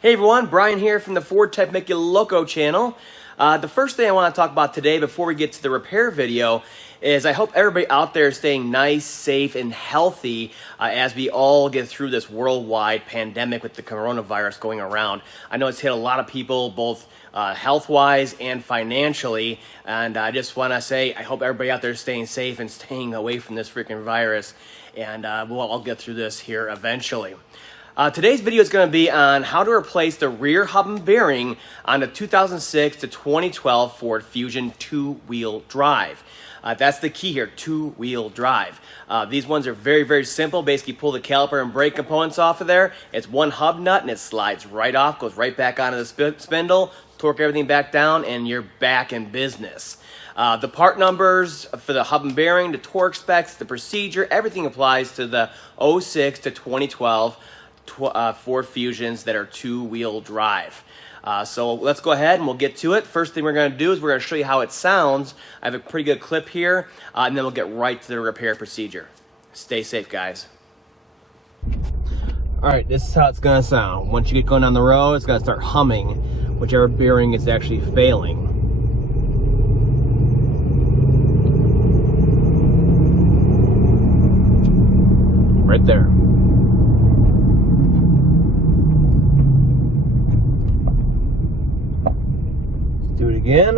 Hey everyone, Brian here from the FordTechMakuloco channel. The first thing I want to talk about today before we get to the repair video is I hope everybody out there is staying nice, safe, and healthy as we all get through this worldwide pandemic with the coronavirus going around. I know it's hit a lot of people, both health-wise and financially, and I just want to say I hope everybody out there is staying safe and staying away from this freaking virus, and we'll all get through this here eventually. Today's video is going to be on how to replace the rear hub and bearing on the 2006 to 2012 Ford Fusion two-wheel drive. That's the key here, two-wheel drive. These ones are very, very simple. Basically, pull the caliper and brake components off of there. It's one hub nut and it slides right off, goes right back onto the spindle, torque everything back down, and you're back in business. The part numbers for the hub and bearing, the torque specs, the procedure, everything applies to the 06 to 2012 Ford Fusions that are two-wheel drive. So let's go ahead and we'll get to it. First thing we're going to do is we're going to show you how it sounds. I have a pretty good clip here, and then we'll get right to the repair procedure. Stay safe, guys. All right, this is how it's going to sound. Once you get going down the road, it's going to start humming, whichever bearing is actually failing. Right there. Do it again.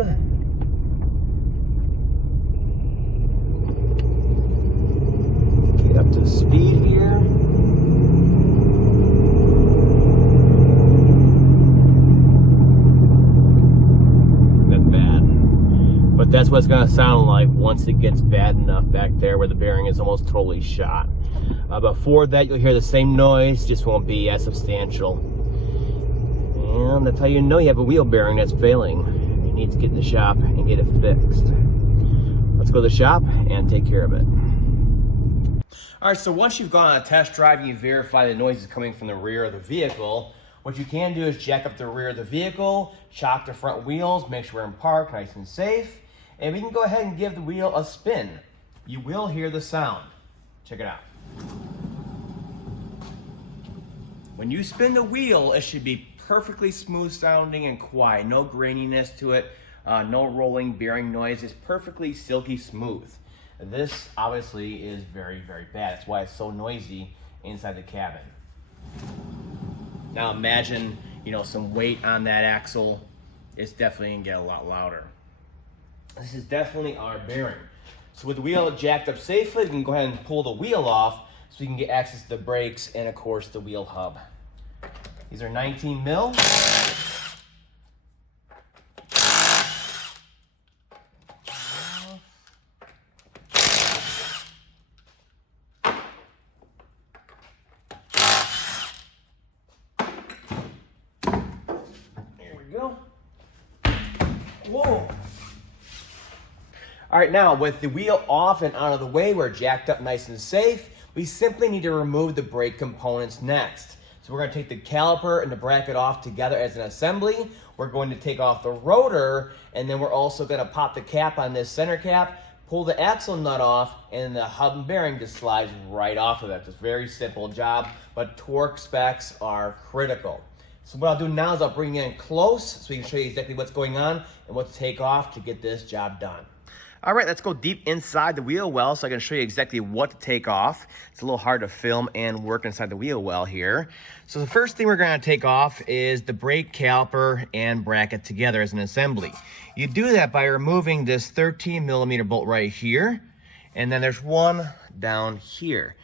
Get up to speed here. That's bad. But that's what it's going to sound like once it gets bad enough back there where the bearing is almost totally shot. Before that, you'll hear the same noise, just won't be as substantial. And that's how you know you have a wheel bearing that's failing. You need to get in the shop and get it fixed. Let's go to the shop and take care of it. All right, so once you've gone on a test drive and you verify the noise is coming from the rear of the vehicle, what you can do is jack up the rear of the vehicle, shock the front wheels, make sure we're in park, nice and safe, and we can go ahead and give the wheel a spin. You will hear the sound. Check it out. When you spin the wheel, it should be perfectly smooth sounding and quiet. No graininess to it, no rolling bearing noise. It's perfectly silky smooth. This obviously is very, very bad. That's why it's so noisy inside the cabin. Now imagine, some weight on that axle. It's definitely gonna get a lot louder. This is definitely our bearing. So with the wheel jacked up safely, we can go ahead and pull the wheel off so we can get access to the brakes and of course the wheel hub. These are 19 mil. There we go. Whoa. All right, now with the wheel off and out of the way, we're jacked up nice and safe. We simply need to remove the brake components next. So we're going to take the caliper and the bracket off together as an assembly. We're going to take off the rotor, and then we're also going to pop the cap on this center cap, pull the axle nut off, and the hub and bearing just slides right off of that. It's a very simple job, but torque specs are critical. So what I'll do now is I'll bring you in close so we can show you exactly what's going on and what to take off to get this job done. All right, let's go deep inside the wheel well so I can show you exactly what to take off. It's a little hard to film and work inside the wheel well here. So the first thing we're going to take off is the brake caliper and bracket together as an assembly. You do that by removing this 13 millimeter bolt right here, and then there's one down here.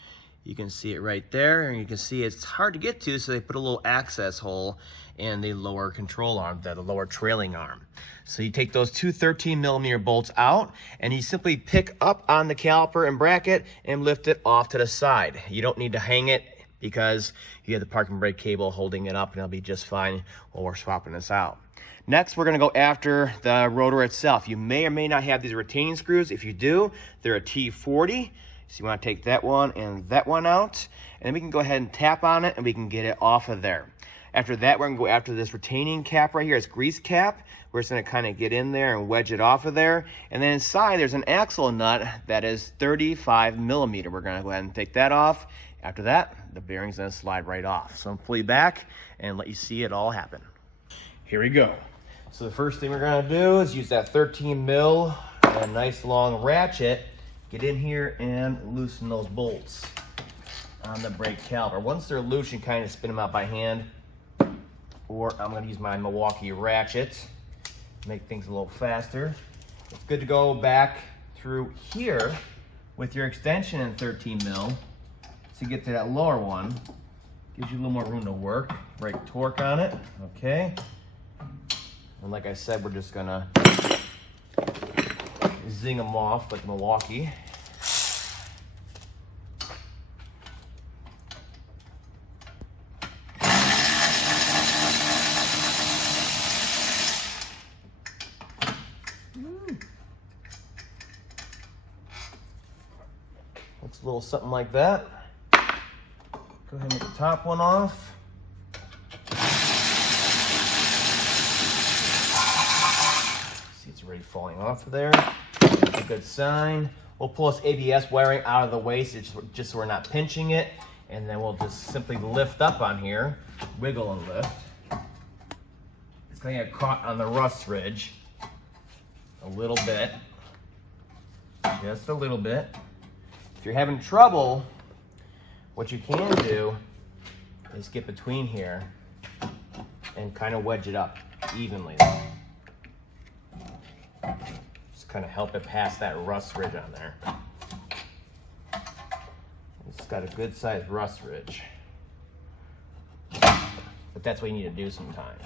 You can see it right there, and you can see it's hard to get to, so they put a little access hole in the lower control arm, the lower trailing arm. So you take those two 13 millimeter bolts out, and you simply pick up on the caliper and bracket and lift it off to the side. You don't need to hang it because you have the parking brake cable holding it up, and it'll be just fine while we're swapping this out. Next, we're gonna go after the rotor itself. You may or may not have these retaining screws. If you do, they're a T40. So you wanna take that one and that one out, and then we can go ahead and tap on it and we can get it off of there. After that, we're gonna go after this retaining cap right here. It's grease cap. We're just gonna kind of get in there and wedge it off of there. And then inside, there's an axle nut that is 35 millimeter. We're gonna go ahead and take that off After that, the bearing's gonna slide right off. So I'm pull you back and let you see it all happen. Here we go. So the first thing we're gonna do is use that 13 mil and a nice long ratchet. Get in here and loosen those bolts on the brake caliper. Once they're loose, you can kind of spin them out by hand, or I'm gonna use my Milwaukee ratchet, make things a little faster. It's good to go back through here with your extension in 13 mil to get to that lower one. Gives you a little more room to work. Brake torque on it, okay. And like I said, we're just gonna zing them off like Milwaukee. Looks a little something like that. Go ahead and get the top one off. See, it's already falling off of there. That's a good sign. We'll pull this ABS wiring out of the way just so we're not pinching it. And then we'll just simply lift up on here, wiggle and lift. It's gonna get caught on the rust ridge a little bit, just a little bit. If you're having trouble, what you can do is get between here and kind of wedge it up evenly. Just kind of help it pass that rust ridge on there. It's got a good sized rust ridge, but that's what you need to do sometimes.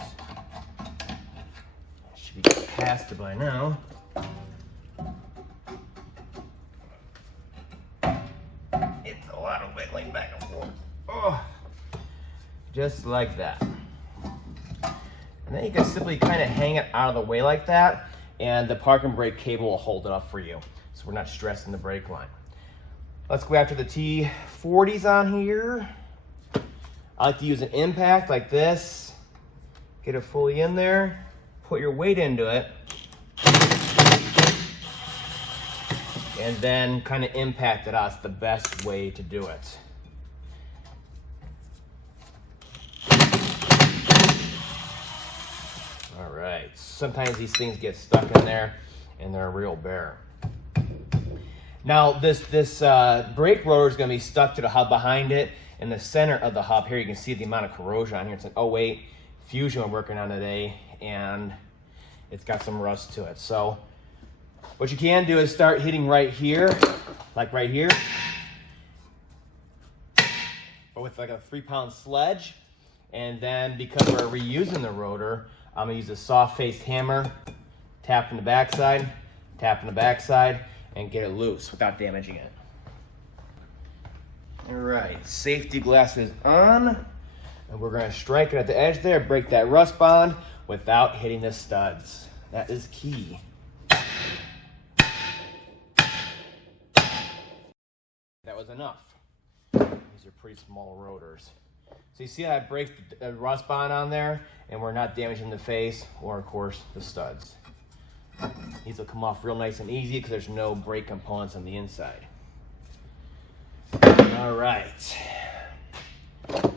Should be past it by now. It's a lot of wiggling back and forth. Oh, just like that. And then you can simply kind of hang it out of the way like that, and the parking brake cable will hold it up for you, so we're not stressing the brake line. Let's go after the T40s on here. I like to use an impact like this. Get it fully in there, put your weight into it, and then kind of impact it out. It's the best way to do it. All right, sometimes these things get stuck in there and they're a real bear. Now this brake rotor is gonna be stuck to the hub behind it. In the center of the hub here, you can see the amount of corrosion on here. It's an 08 Fusion we're working on today, and it's got some rust to it. So what you can do is start hitting right here, like right here, or with like a 3-pound sledge. And then because we're reusing the rotor, I'm gonna use a soft-faced hammer, tap in the backside, and get it loose without damaging it. All right, safety glasses on, and we're gonna strike it at the edge there, break that rust bond without hitting the studs. That is key. That was enough. These are pretty small rotors. So you see how I break the rust bond on there, and we're not damaging the face or, of course, the studs. These will come off real nice and easy because there's no brake components on the inside. All right. So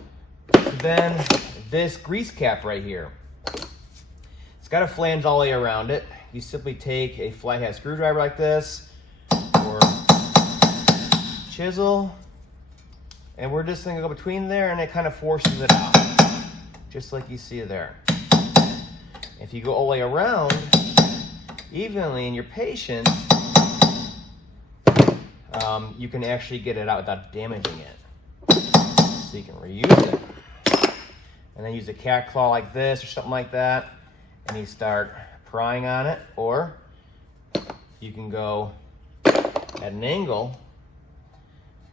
then this grease cap right here, it's got a flange all the way around it. You simply take a flathead screwdriver like this, or chisel, and we're just gonna go between there, and it kind of forces it out, just like you see there. If you go all the way around evenly and you're patient, you can actually get it out without damaging it. So you can reuse it. And then use a cat claw like this or something like that, and you start prying on it, or you can go at an angle.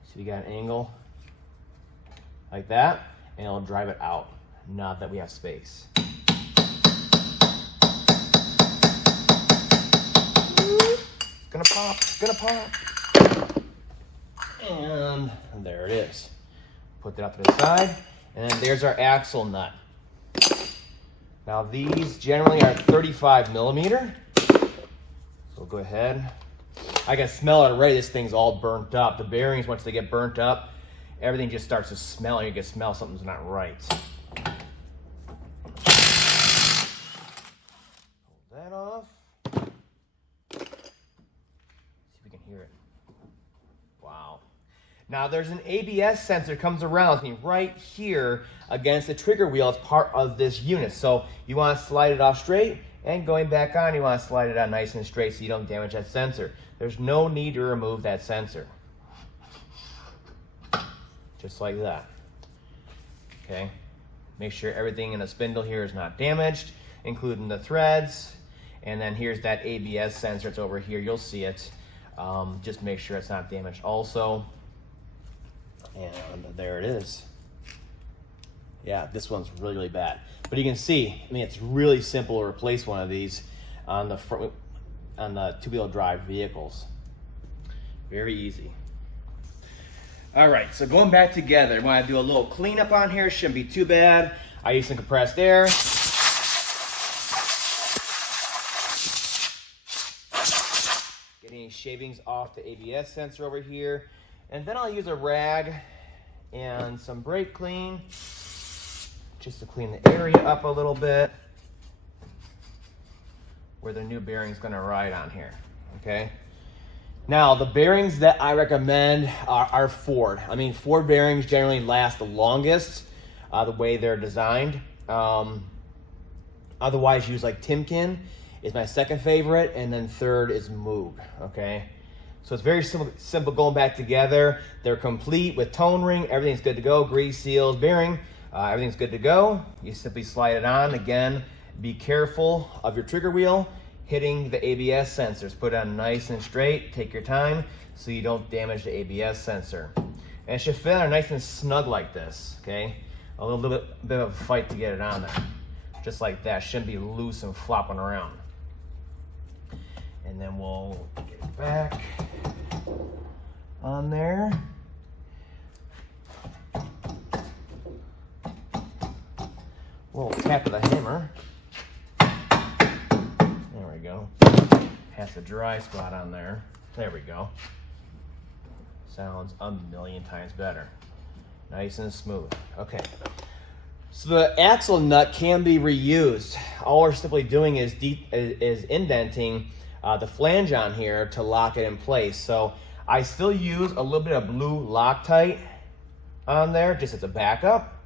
So you got an angle like that, and it'll drive it out, now that we have space. It's gonna pop, it's gonna pop. And there it is. Put that up to the side, and then there's our axle nut. Now these generally are 35 millimeter. So we'll go ahead. I can smell it already. This thing's all burnt up. The bearings, once they get burnt up everything just starts to smell, and you can smell something's not right. Pull that off. See if we can hear it. Wow. Now there's an ABS sensor comes around with me right here against the trigger wheel as part of this unit. So you want to slide it off straight, and going back on, you want to slide it on nice and straight so you don't damage that sensor. There's no need to remove that sensor. Just like that. Okay. Make sure everything in the spindle here is not damaged, including the threads. And then here's that ABS sensor. It's over here. You'll see it. Just make sure it's not damaged also. And there it is. Yeah, this one's really, really bad. But you can see, I mean, it's really simple to replace one of these on the front, on the two-wheel drive vehicles. Very easy. All right, so going back together, I want to do a little cleanup on here. Shouldn't be too bad. I use some compressed air. Getting shavings off the ABS sensor over here. And then I'll use a rag and some brake clean just to clean the area up a little bit where the new bearing's going to ride on here, okay? Now, the bearings that I recommend are Ford. I mean, Ford bearings generally last the longest, the way they're designed. Otherwise, use like Timken is my second favorite, and then third is Moog, okay? So it's very simple going back together. They're complete with tone ring. Everything's good to go. Grease, seals, bearing. Everything's good to go. You simply slide it on. Again, be careful of your trigger wheel hitting the ABS sensors. Put it on nice and straight. Take your time so you don't damage the ABS sensor. And it should fit on nice and snug like this, okay? A little bit of a fight to get it on there. Just like that. Shouldn't be loose and flopping around. And then we'll get it back on there. Little tap of the hammer. There we go. Has a dry spot on there. There we go. Sounds a million times better. Nice and smooth. Okay. So the axle nut can be reused. All we're simply doing is indenting the flange on here to lock it in place. So I still use a little bit of blue Loctite on there just as a backup.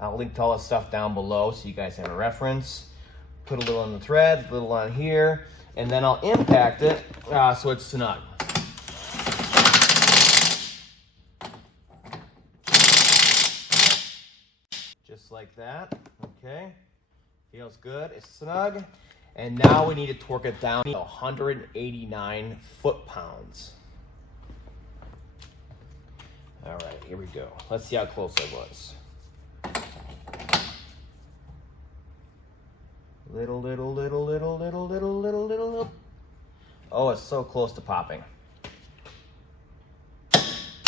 I'll link to all the stuff down below so you guys have a reference. Put a little on the thread, a little on here, and then I'll impact it so it's snug. Just like that, okay? Feels good, it's snug. And now we need to torque it down to 189 foot-pounds. All right, here we go. Let's see how close I was. Little. Oh, it's so close to popping.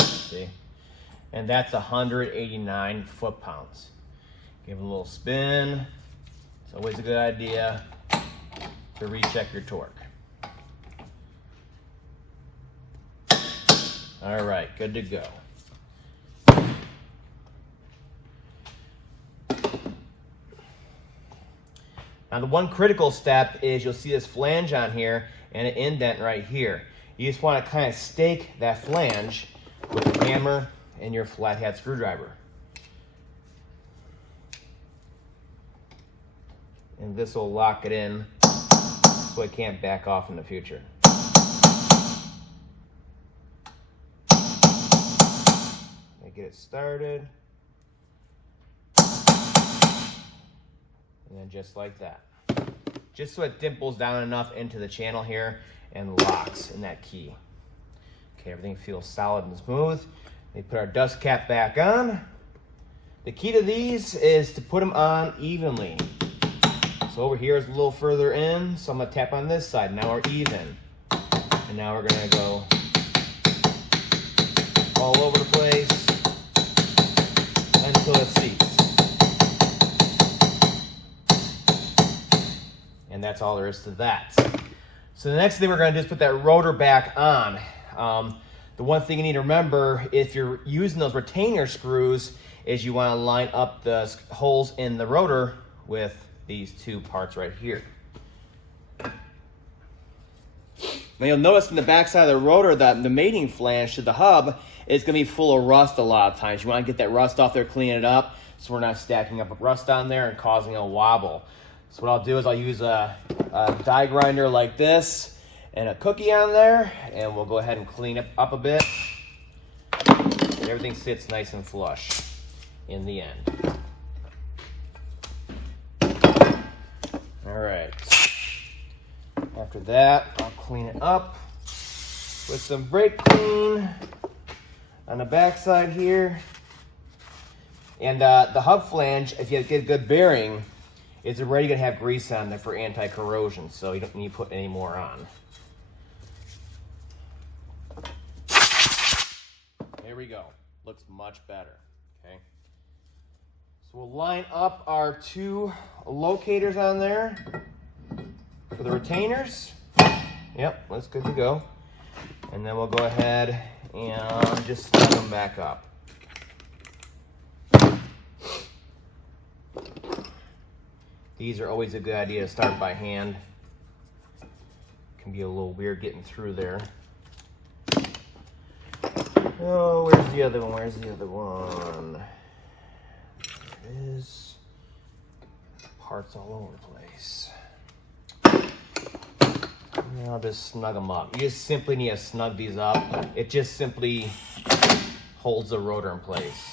See? And that's 189 foot-pounds. Give it a little spin. It's always a good idea to recheck your torque. All right, good to go. Now the one critical step is you'll see this flange on here and an indent right here. You just want to kind of stake that flange with a hammer and your flathead screwdriver. And this will lock it in so it can't back off in the future. Get it started. And then just like that. Just so it dimples down enough into the channel here and locks in that key. Okay, everything feels solid and smooth. We put our dust cap back on. The key to these is to put them on evenly. So over here is a little further in, so I'm gonna tap on this side. Now we're even. And now we're gonna go all over the place until it seats. And that's all there is to that. So the next thing we're going to do is put that rotor back on. The The one thing you need to remember if you're using those retainer screws is you want to line up the holes in the rotor with these two parts right here. Now you'll notice in the back side of the rotor that the mating flange to the hub is going to be full of rust a lot of times. You want to get that rust off there, clean it up, so we're not stacking up rust on there and causing a wobble. So what I'll do is I'll use a die grinder like this and a cookie on there, and we'll go ahead and clean it up a bit. Everything sits nice and flush in the end. All right. After that, I'll clean it up with some brake clean on the back side here. And the hub flange, if you get a good bearing, is already going to have grease on there for anti-corrosion, so you don't need to put any more on. There we go. Looks much better. Okay. So we'll line up our two locators on there for the retainers. Yep, that's good to go. And then we'll go ahead and just snug them back up. These are always a good idea to start by hand. Can be a little weird getting through there. Oh, where's the other one? Where's the other one? There it is. Parts all over the place. And I'll just snug them up. You just simply need to snug these up. It just simply holds the rotor in place.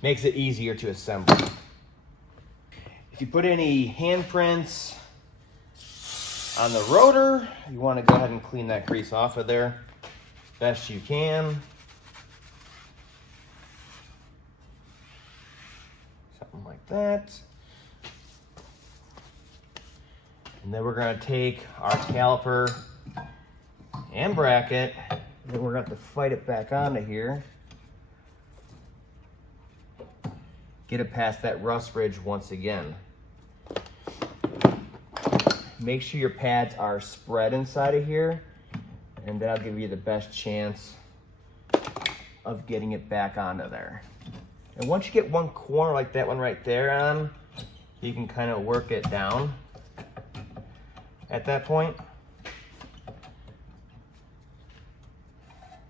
Makes it easier to assemble. If you put any handprints on the rotor, you want to go ahead and clean that grease off of there best you can. Something like that. And then we're going to take our caliper and bracket, and then we're going to have to fight it back onto here. Get it past that rust ridge once again. Make sure your pads are spread inside of here, and that'll give you the best chance of getting it back onto there. And once you get one corner like that one right there on, you can kind of work it down at that point.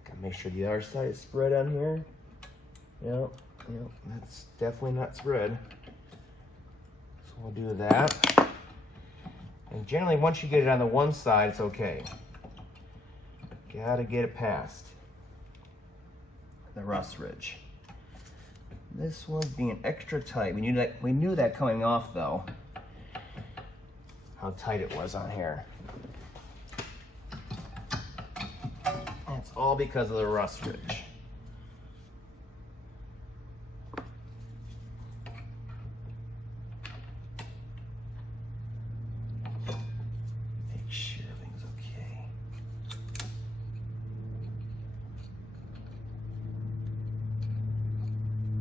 Gotta make sure the other side is spread on here. Yep, that's definitely not spread. So we'll do that. And generally, once you get it on the one side, it's okay. Gotta get it past the rust ridge. This one's being extra tight. We knew that coming off though, how tight it was on here. And it's all because of the rust ridge. Make sure everything's okay.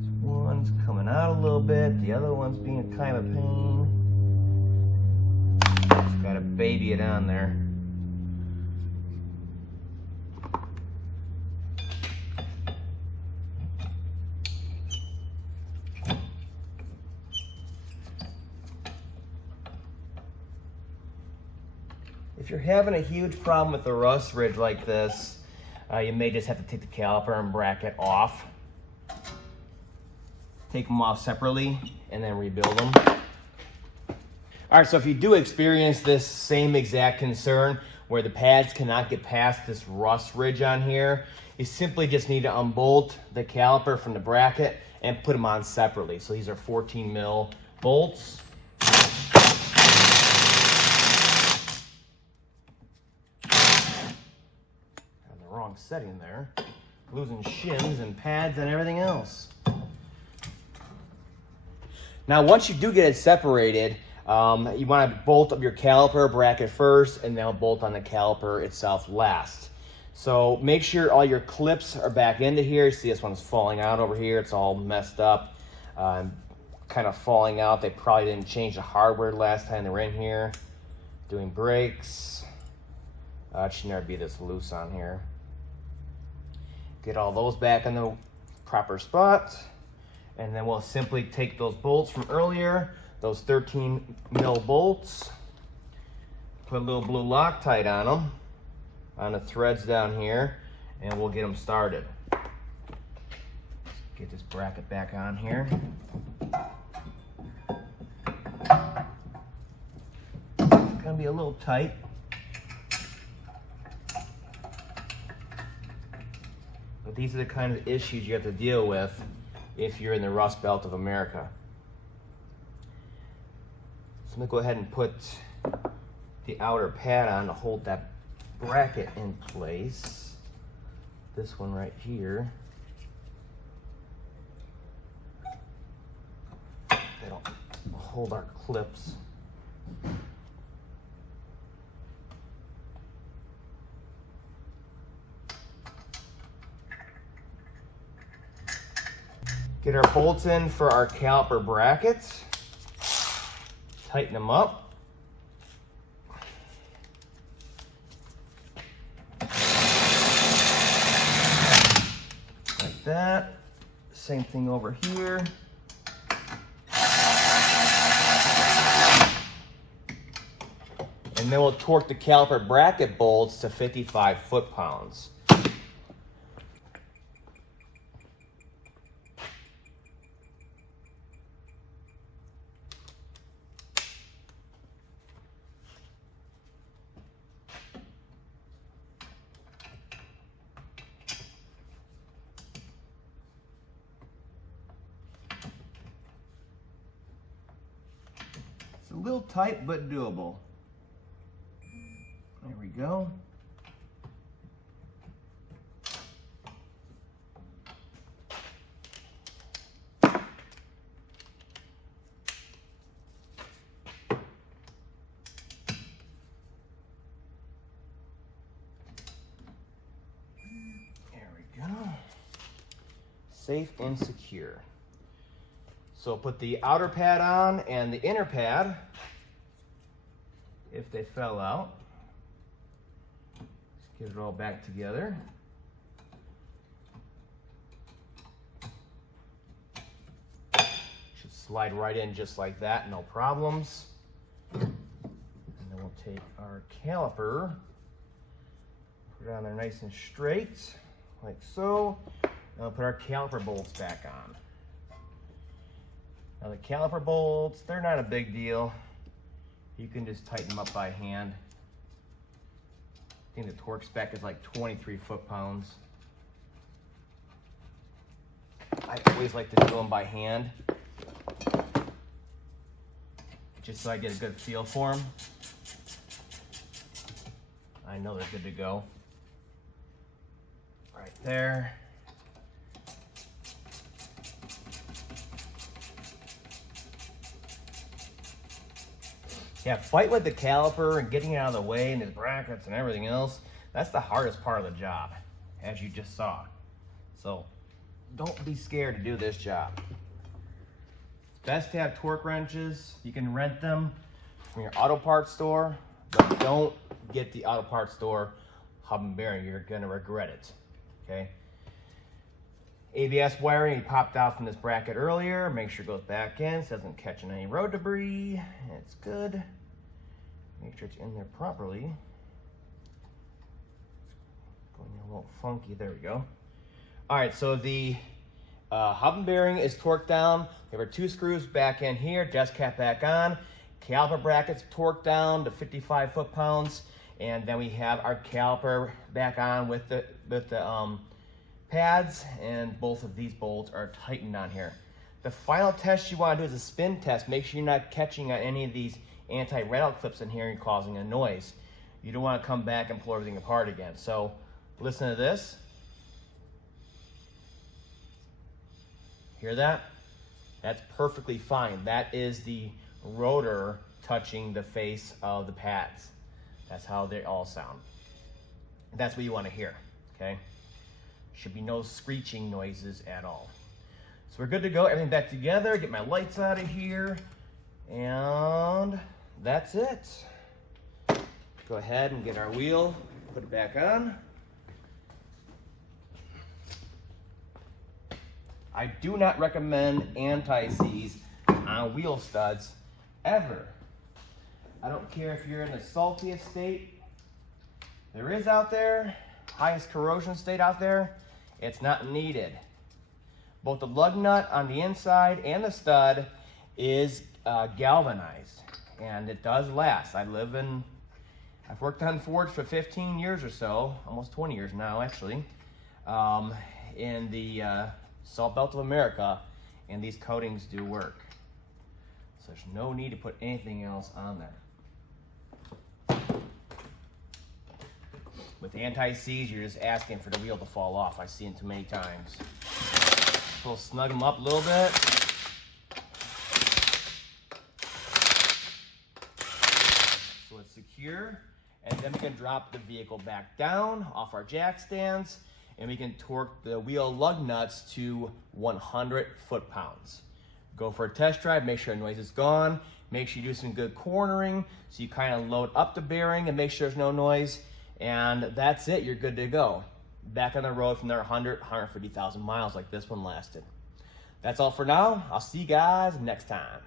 This one's coming out a little bit, the other one's being kind of a pain. Just gotta baby it on there. If you're having a huge problem with the rust ridge like this, you may just have to take the caliper and bracket off. Take them off separately and then rebuild them. All right, so if you do experience this same exact concern where the pads cannot get past this rust ridge on here, you simply just need to unbolt the caliper from the bracket and put them on separately. So these are 14 mil bolts. Wrong setting there, losing shims and pads and everything else. Now once you do get it separated, you want to bolt up your caliper bracket first and then bolt on the caliper itself last. So make sure all your clips are back into here. See, this one's falling out over here. It's all messed up, kind of falling out. They probably didn't change the hardware last time they were in here. Doing brakes. It should never be this loose on here. Get all those back in the proper spot. And then we'll simply take those bolts from earlier, those 13 mil bolts, put a little blue Loctite on them, on the threads down here, and we'll get them started. Get this bracket back on here. It's gonna be a little tight. But these are the kind of issues you have to deal with if you're in the Rust Belt of America. So I'm gonna go ahead and put the outer pad on to hold that bracket in place. This one right here. That'll hold our clips. Get our bolts in for our caliper brackets. Tighten them up. Like that. Same thing over here. And then we'll torque the caliper bracket bolts to 55 foot-pounds. It's a little tight, but doable. There we go. There we go. Safe and secure. So put the outer pad on and the inner pad, if they fell out. Get it all back together. Should slide right in just like that, no problems. And then we'll take our caliper, put it on there nice and straight, like so. And we'll put our caliper bolts back on. Now the caliper bolts, they're not a big deal. You can just tighten them up by hand. I think the torque spec is like 23 foot-pounds. I always like to do them by hand, just so I get a good feel for them. I know they're good to go. Right there. Yeah, fight with the caliper and getting it out of the way and the brackets and everything else. That's the hardest part of the job, as you just saw. So don't be scared to do this job. It's best to have torque wrenches. You can rent them from your auto parts store, but don't get the auto parts store hub and bearing. You're gonna regret it, okay? ABS wiring, you popped out from this bracket earlier. Make sure it goes back in so it doesn't catch in any road debris. It's good. Make sure it's in there properly. It's going a little funky. There we go. All right, so the hub and bearing is torqued down. We have our 2 screws back in here, desk cap back on. Caliper brackets torqued down to 55 foot-pounds. And then we have our caliper back on with the pads, and both of these bolts are tightened on here. The final test you want to do is a spin test. Make sure you're not catching on any of these anti-rattle clips in here and causing a noise. You don't want to come back and pull everything apart again. So listen to this. Hear that? That's perfectly fine. That is the rotor touching the face of the pads. That's how they all sound. That's what you want to hear, okay? Should be no screeching noises at all. So we're good to go. Everything back together. Get my lights out of here. And that's it. Go ahead and get our wheel. Put it back on. I do not recommend anti-seize on wheel studs ever. I don't care if you're in the saltiest state there is out there, highest corrosion state out there, it's not needed. Both the lug nut on the inside and the stud is galvanized, and it does last. I've worked on Fords for 15 years or so, almost 20 years now actually, in the Salt Belt of America, and these coatings do work. So there's no need to put anything else on there. With anti-seize, you're just asking for the wheel to fall off. I've seen it too many times. So we'll snug them up a little bit. So it's secure. And then we can drop the vehicle back down off our jack stands, and we can torque the wheel lug nuts to 100 foot-pounds. Go for a test drive, make sure the noise is gone. Make sure you do some good cornering, so you kind of load up the bearing and make sure there's no noise. And that's it, you're good to go. Back on the road from there 150,000 miles like this one lasted. That's all for now. I'll see you guys next time.